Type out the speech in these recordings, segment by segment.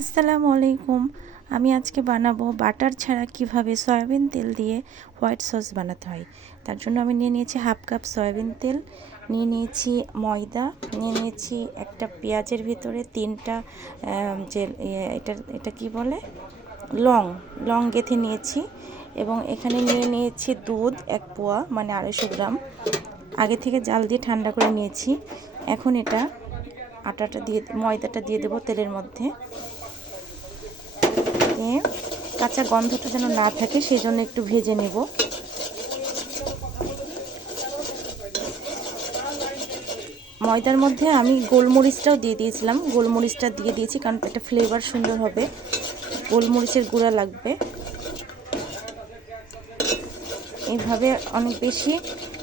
আসসালামু আলাইকুম। আমি আজকে বানাবো বাটার ছাড়া কিভাবে সয়াবিন তেল দিয়ে হোয়াইট সস বানাতে হয়। তার জন্য আমি নিয়ে নিয়েছি হাফ কাপ সয়াবিন তেল, নিয়ে নিয়েছি ময়দা, নিয়ে নিয়েছি একটা পেঁয়াজের ভিতরে তিনটা যে এটা কি বলে লং গেঁথে নিয়েছি, এবং এখানে নিয়ে নিয়েছি দুধ 1 পোয়া মানে 250 গ্রাম, আগে থেকে জাল দিয়ে ঠান্ডা করে নিয়েছি। এখন এটা ময়দাটা দিয়ে দেবো তেলের মধ্যে। কাঁচা গন্ধটা যেন না থাকে সেই জন্য একটু ভেজে নেব। ময়দার মধ্যে আমি গোলমরিচটাও দিয়ে দিয়েছিলাম, গোলমরিচটা দিয়ে দিয়েছি কারণ একটা ফ্লেভার সুন্দর হবে, গোলমরিচের গুঁড়া লাগবে। এইভাবে অনেক বেশি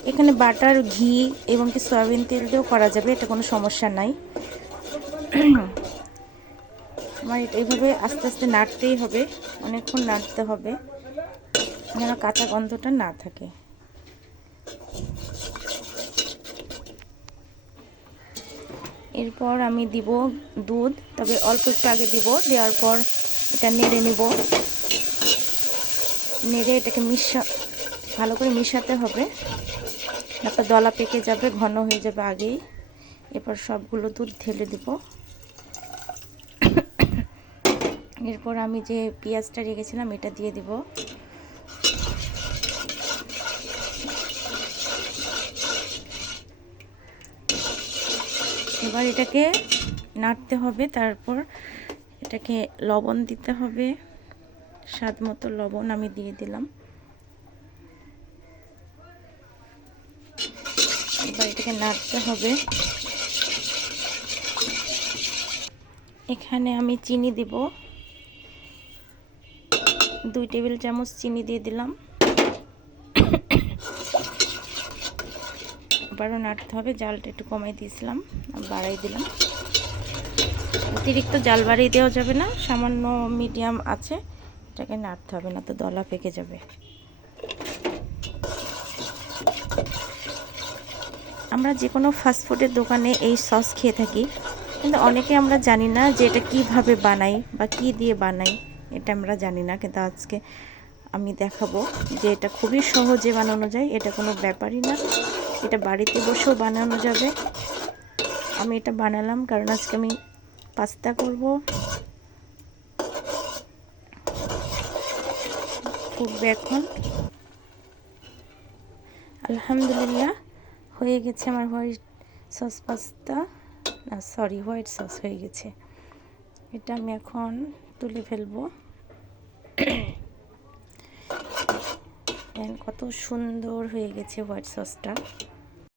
এখানে বাটার, ঘি এবং কি সয়াবিন তেল দিয়েও করা যাবে, এটা কোনো সমস্যা নাই। আমার এইভাবে আস্তে আস্তে নাড়তেই হবে, অনেকক্ষণ নাড়তে হবে যেন কাঁচা গন্ধটা না থাকে। এরপর আমি দিব দুধ, তবে অল্প একটু আগে দিব, দেওয়ার পর এটা নেড়ে নেব। নেড়ে এটাকে ভালো করে মিশাতে হবে, একটা দলা পেকে যাবে, ঘন হয়ে যাবে আগেই। এরপর সবগুলো দুধ ঢেলে দিব। এরপর আমি যে পেঁয়াজটা রেখেছিলাম এটা দিয়ে দিব। এবার এটাকে নাড়তে হবে, তারপর এটাকে লবণ দিতে হবে, স্বাদ মতো লবণ আমি দিয়ে দিলাম। এবার এটাকে নাড়তে হবে। এখানে আমি চিনি দিব, 2 টেবিল চামচ চিনি দিয়ে দিলাম। আবারও নাড়তে হবে, জালটা একটু কমাই দিয়েছিলাম, বাড়াই দিলাম। অতিরিক্ত জাল বাড়িয়ে দেওয়া যাবে না, সামান্য মিডিয়াম আছে এটাকে নাড়তে হবে, না তো দলা পেকে যাবে। আমরা যে কোনো ফাস্টফুডের দোকানে এই সস খেয়ে থাকি, কিন্তু অনেকে আমরা জানি না যে এটা কীভাবে বানাই বা কী দিয়ে বানাই, এটা আমরা জানি না। কিন্তু আজকে আমি দেখাবো যে এটা খুবই সহজে বানানো যায়, এটা কোনো ব্যাপারই না, এটা বাড়িতে বসেও বানানো যাবে। আমি এটা বানালাম কারণ আজকে আমি পাস্তা করব। ফুটবে এখন। আলহামদুলিল্লাহ হয়ে গেছে আমার হোয়াইট সস পাস্তা, না সরি হোয়াইট সস হয়ে গেছে। এটা আমি এখন তুলে ফেলবো। কত সুন্দর হয়ে গেছে হোয়াইট সসটা।